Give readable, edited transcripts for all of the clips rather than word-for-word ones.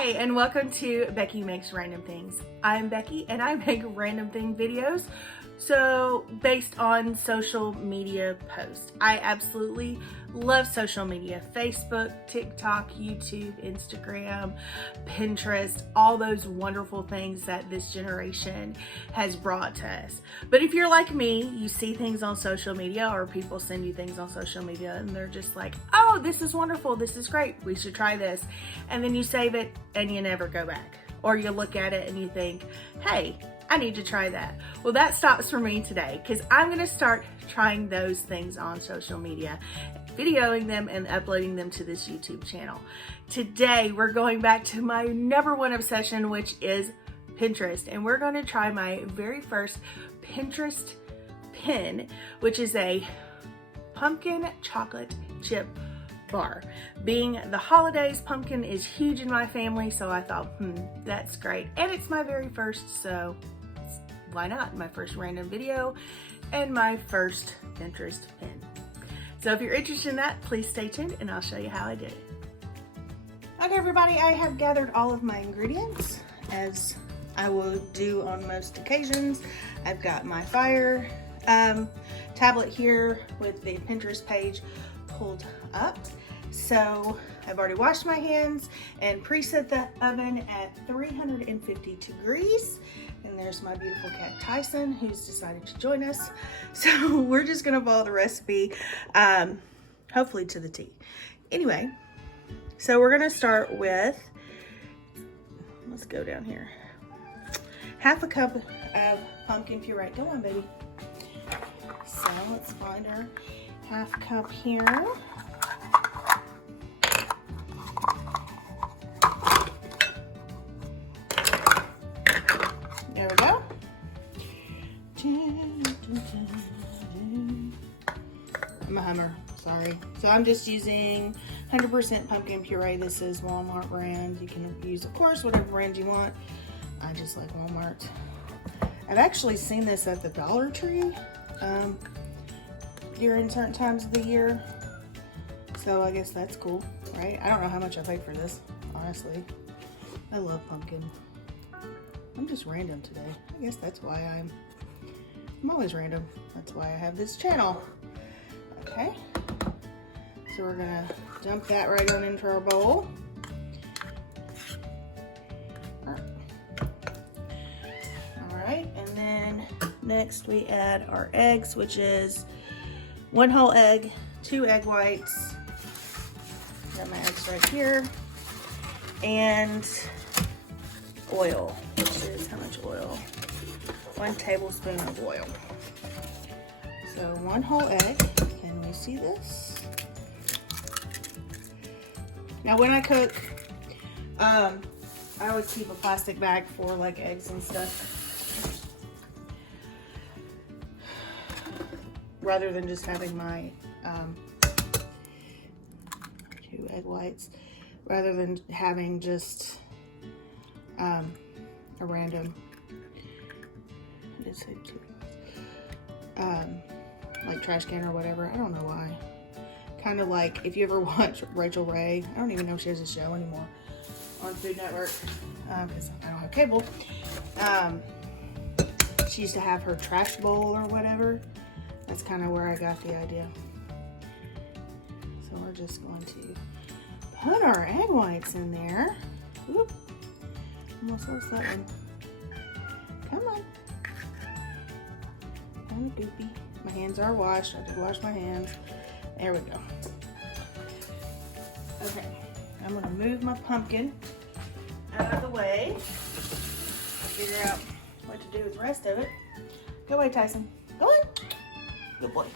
Hi, and welcome to Becky Makes Random Things. I'm Becky, and I make random thing videos, so based on social media posts. I absolutely love social media: Facebook, TikTok, YouTube, Instagram, Pinterest, all those wonderful things that this generation has brought to us. But if you're like me, you see things on social media, or people send you things on social media, and they're just like, oh, this is wonderful, this is great, we should try this. And then you save it and you never go back. Or you look at it and you think, hey, I need to try that. Well, that stops for me today, because I'm gonna start trying those things on social media, videoing them and uploading them to this YouTube channel. Today, we're going back to my #1 obsession, which is Pinterest. And we're gonna try my very first Pinterest pin, which is a pumpkin chocolate chip bar. Being the holidays, pumpkin is huge in my family, so I thought, that's great. And it's my very first, so why not? My first random video and my first Pinterest pin. So if you're interested in that, please stay tuned and I'll show you how I did it. Okay, everybody, I have gathered all of my ingredients, as I will do on most occasions. I've got my fire tablet here with the Pinterest page pulled up. So I've already washed my hands and preset the oven at 350 degrees. And there's my beautiful cat Tyson, who's decided to join us. So we're just gonna follow the recipe, hopefully to the T. Anyway, so we're gonna start with, let's go down here, half a cup of pumpkin puree. Go on, baby. So let's find our half cup here. There we go. I'm a Hummer, sorry. So I'm just using 100% pumpkin puree. This is Walmart brand. You can use, of course, whatever brand you want. I just like Walmart. I've actually seen this at the Dollar Tree during certain times of the year. So I guess that's cool, right? I don't know how much I paid for this, honestly. I love pumpkin. I'm just random today. I guess that's why I'm always random. That's why I have this channel. Okay. So we're gonna dump that right on into our bowl. All right, and then next we add our eggs, which is 1 whole egg, 2 egg whites. Got my eggs right here. And oil, which is how much oil? 1 tablespoon of oil. So 1 whole egg. Can you see this? Now when I cook, I always keep a plastic bag for like eggs and stuff, rather than just having my 2 egg whites, rather than having just a random, like trash can or whatever. I don't know why. Kind of like if you ever watch Rachel Ray. I don't even know if she has a show anymore on Food Network, because I don't have cable. She used to have her trash bowl or whatever. That's kind of where I got the idea. So we're just going to put our egg whites in there. Oop. Almost lost that one. Come on. Kind of goopy. My hands are washed. I did wash my hands. There we go. Okay. I'm going to move my pumpkin out of the way. Figure out what to do with the rest of it. Go away, Tyson. Go on. Good boy.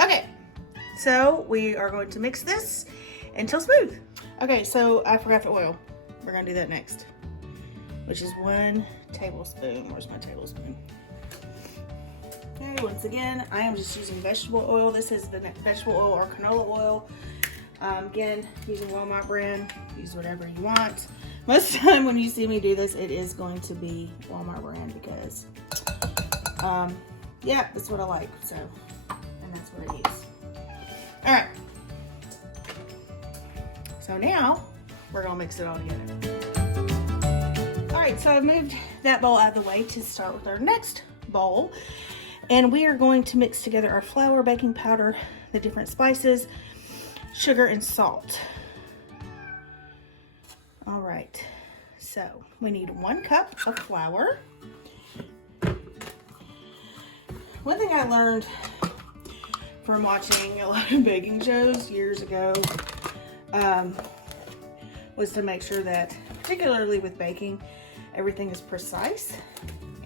Okay. So we are going to mix this until smooth. Okay, so I forgot the oil. We're going to do that next, which is 1 tablespoon. Where's my tablespoon? Okay, once again, I am just using vegetable oil. This is the vegetable oil or canola oil. Again, using Walmart brand. Use whatever you want. Most of the time when you see me do this, it is going to be Walmart brand because, yeah, that's what I like. So, and that's what I use. All right. So now we're gonna mix it all together. right, so I've moved that bowl out of the way to start with our next bowl. And we are going to mix together our flour, baking powder, the different spices, sugar, and salt. All right, so we need 1 cup of flour. One thing I learned from watching a lot of baking shows years ago was to make sure that, particularly with baking, everything is precise.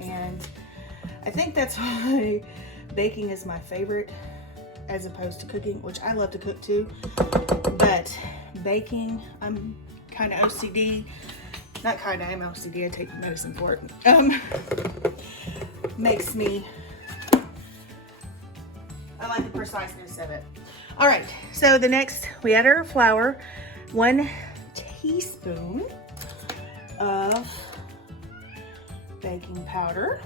And I think that's why baking is my favorite as opposed to cooking, which I love to cook too. But baking, I'm kind of OCD. Not kind of, I'm OCD. I take medicine for it. Makes me, I like the preciseness of it. All right, so the next, we add our flour, 1 teaspoon of baking powder.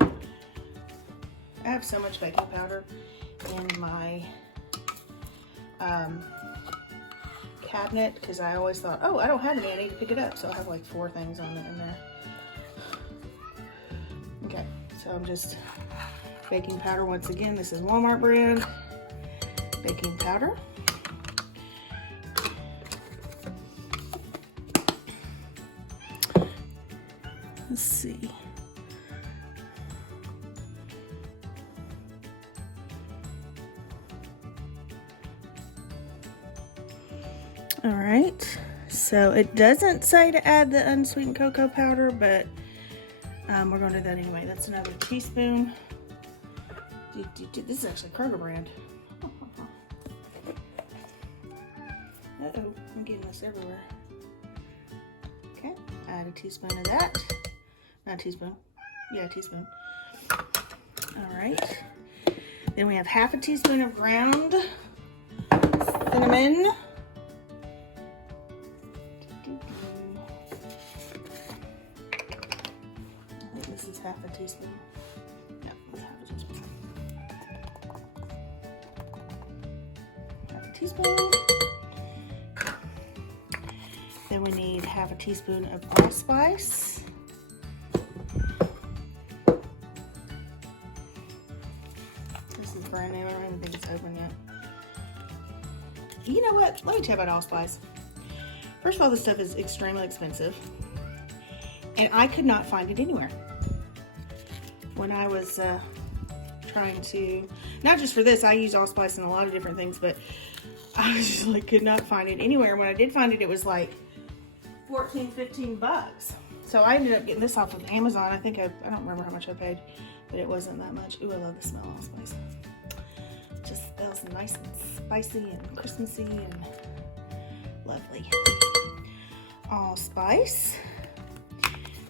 I have so much baking powder in my cabinet because I always thought, oh, I don't have any, I need to pick it up. So I have like 4 things on it in there. Okay, so I'm just baking powder once again. This is Walmart brand baking powder. Let's see. All right, so it doesn't say to add the unsweetened cocoa powder, but we're going to do that anyway. That's another teaspoon. This is actually Kroger brand. Uh-oh, I'm getting this everywhere. Okay, add a teaspoon of that. Not a teaspoon. Yeah, a teaspoon. All right. Then we have half a teaspoon of ground cinnamon. I think this is half a teaspoon. No, it's half a teaspoon. Half a teaspoon. Then we need half a teaspoon of allspice. This is brand new. I don't even think it's open yet. You know what? Let me tell you about allspice. First of all, this stuff is extremely expensive, and I could not find it anywhere. When I was trying to, not just for this, I use allspice in a lot of different things, but I was just like, could not find it anywhere. When I did find it, it was like 14, 15 bucks. So I ended up getting this off of Amazon. I think I don't remember how much I paid, but it wasn't that much. Ooh, I love the smell of allspice. It just smells nice and spicy and Christmassy and lovely. Allspice.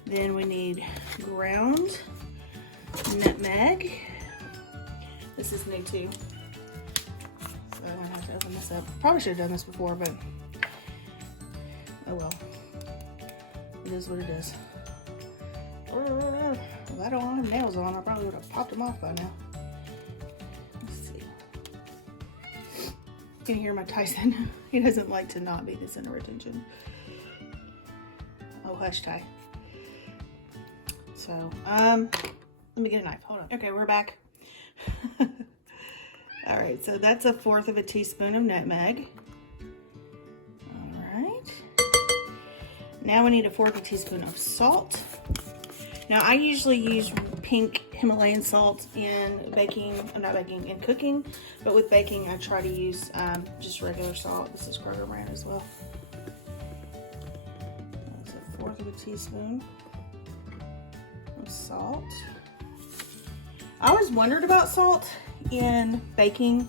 Then we need ground nutmeg. This is new too. So I'm gonna have to open this up. Probably should have done this before, but oh well. It is what it is. If I don't have nails on, I probably would have popped them off by now. Let's see. You can hear my Tyson. He doesn't like to not be the center of attention. Oh, hush, Ty. So, let me get a knife. Hold on. Okay, we're back. All right, so that's 1/4 of a teaspoon of nutmeg. All right. Now we need 1/4 teaspoon of salt. Now I usually use pink Himalayan salt in baking, not baking, in cooking, but with baking I try to use just regular salt. This is Kroger brand as well. That's 1/4 of a teaspoon of salt. I always wondered about salt in baking,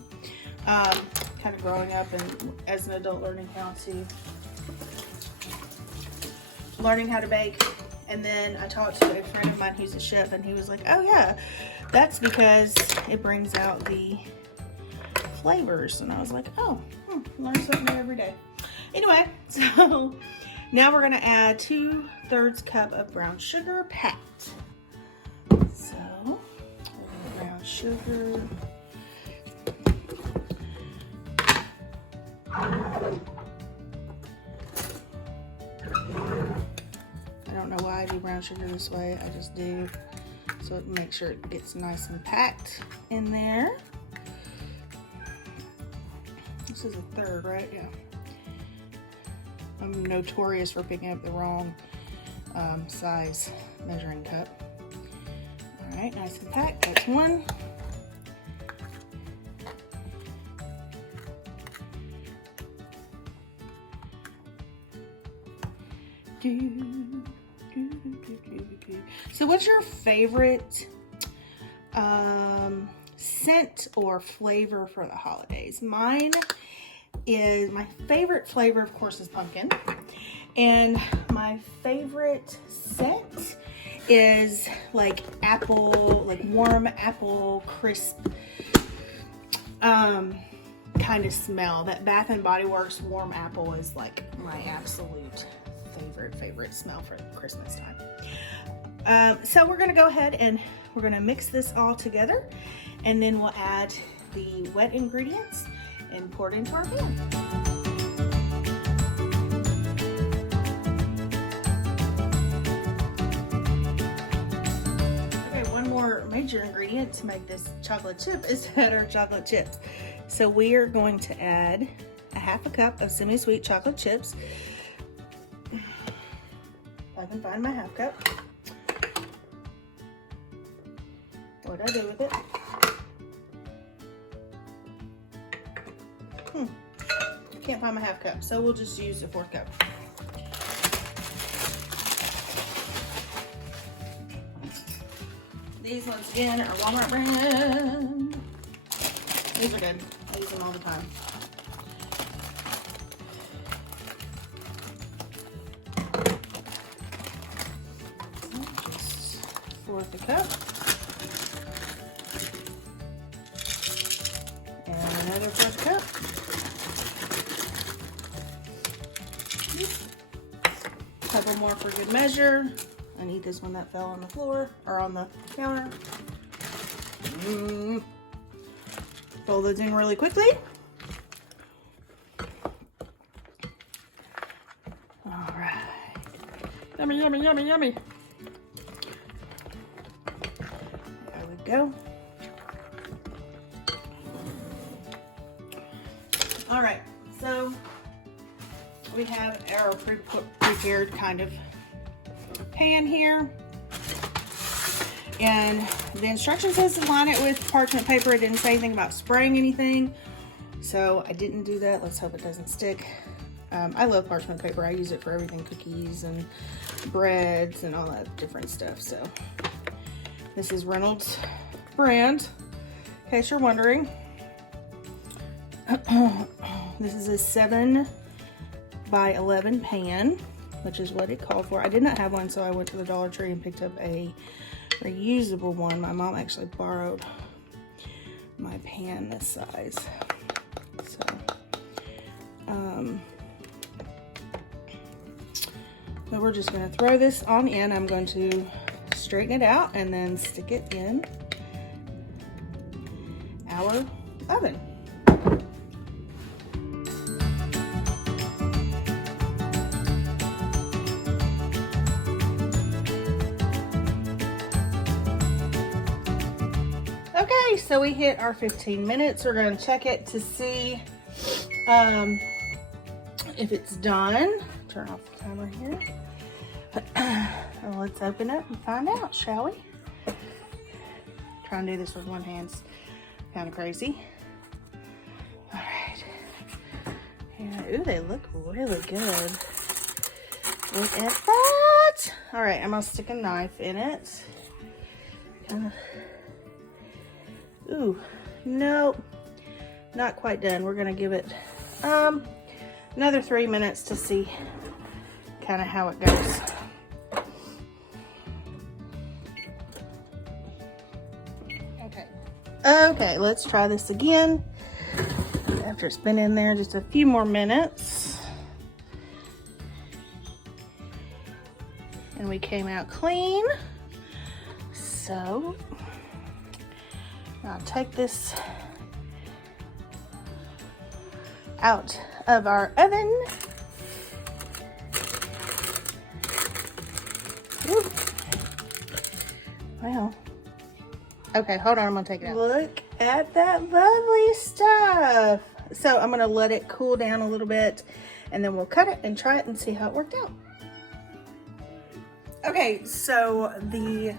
kind of growing up and as an adult learning how to bake. And then I talked to a friend of mine who's a chef, and he was like, oh yeah, that's because it brings out the flavors. And I was like, oh, learn something new every day. Anyway, so now we're gonna add 2/3 cup of brown sugar packed. So, brown sugar. I don't know why I do brown sugar this way. I just do, so it makes sure it gets nice and packed in there. This is a third, right? Yeah. I'm notorious for picking up the wrong size measuring cup. All right, nice and packed. That's one. So what's your favorite scent or flavor for the holidays? Mine is, my favorite flavor of course is pumpkin, and my favorite scent is like apple, like warm apple crisp kind of smell. That Bath and Body Works warm apple is like my absolute favorite smell for Christmas time. So we're gonna go ahead and we're gonna mix this all together, and then we'll add the wet ingredients and pour it into our pan. Okay, one more major ingredient to make this chocolate chip is add our chocolate chips. So we are going to add a half a cup of semi-sweet chocolate chips. If I can find my half cup. What do I do with it? Can't find my half cup, so we'll just use a fourth cup. These once again are Walmart brand. These are good. I use them all the time. Just fourth a cup. And another fourth cup. Couple more for good measure. I need this one that fell on the floor or on the counter. Fold those in really quickly. All right. Yummy, yummy, yummy, yummy. There we go. All right, so we have our prepared kind of pan here, and the instructions says to line it with parchment paper. It didn't say anything about spraying anything, so I didn't do that. Let's hope it doesn't stick. I love parchment paper. I use it for everything, cookies and breads and all that different stuff. So this is Reynolds brand, in case you're wondering. This is a 7 by 11 pan, which is what it called for. I did not have one, so I went to the Dollar Tree and picked up a reusable one. My mom actually borrowed my pan this size. So we're just going to throw this on in. I'm going to straighten it out and then stick it in our oven. Okay, so we hit our 15 minutes. We're going to check it to see if it's done. Turn off the timer here. Well, let's open it and find out, shall we? Try and do this with one hand. It's kind of crazy. All right. Yeah, ooh, they look really good. Look at that. All right, I'm going to stick a knife in it. Kind of. Ooh, no, not quite done. We're gonna give it another 3 minutes to see kind of how it goes. Okay, let's try this again after it's been in there just a few more minutes. And we came out clean. So I'll take this out of our oven. Ooh. now. Okay, hold on, I'm gonna take it out. Look at that lovely stuff. So I'm gonna let it cool down a little bit and then we'll cut it and try it and see how it worked out. Okay, so the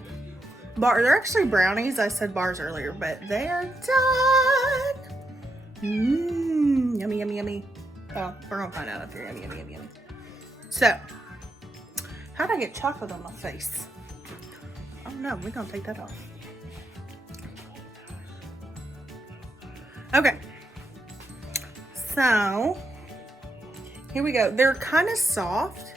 they're actually brownies. I said bars earlier, but they are done. Yummy, yummy, yummy. Well, we're gonna find out if they're yummy, yummy, yummy, yummy. So, how did I get chocolate on my face? Oh no, we're gonna take that off. Okay, so here we go. They're kind of soft.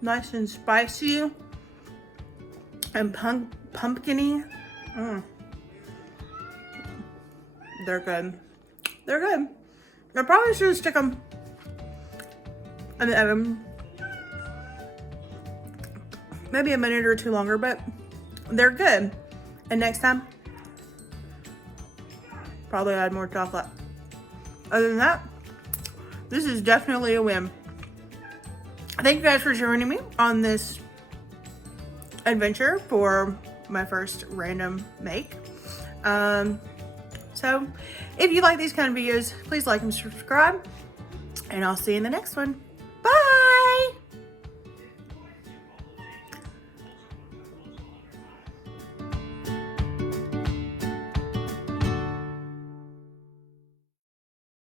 Nice and spicy and pumpkin-y. They're good. They're good. I probably should stick them in the oven maybe a minute or two longer, but they're good. And next time, probably add more chocolate. Other than that, this is definitely a win. Thank you guys for joining me on this adventure for my first random make. So if you like these kind of videos, please like and subscribe, and I'll see you in the next one. Bye!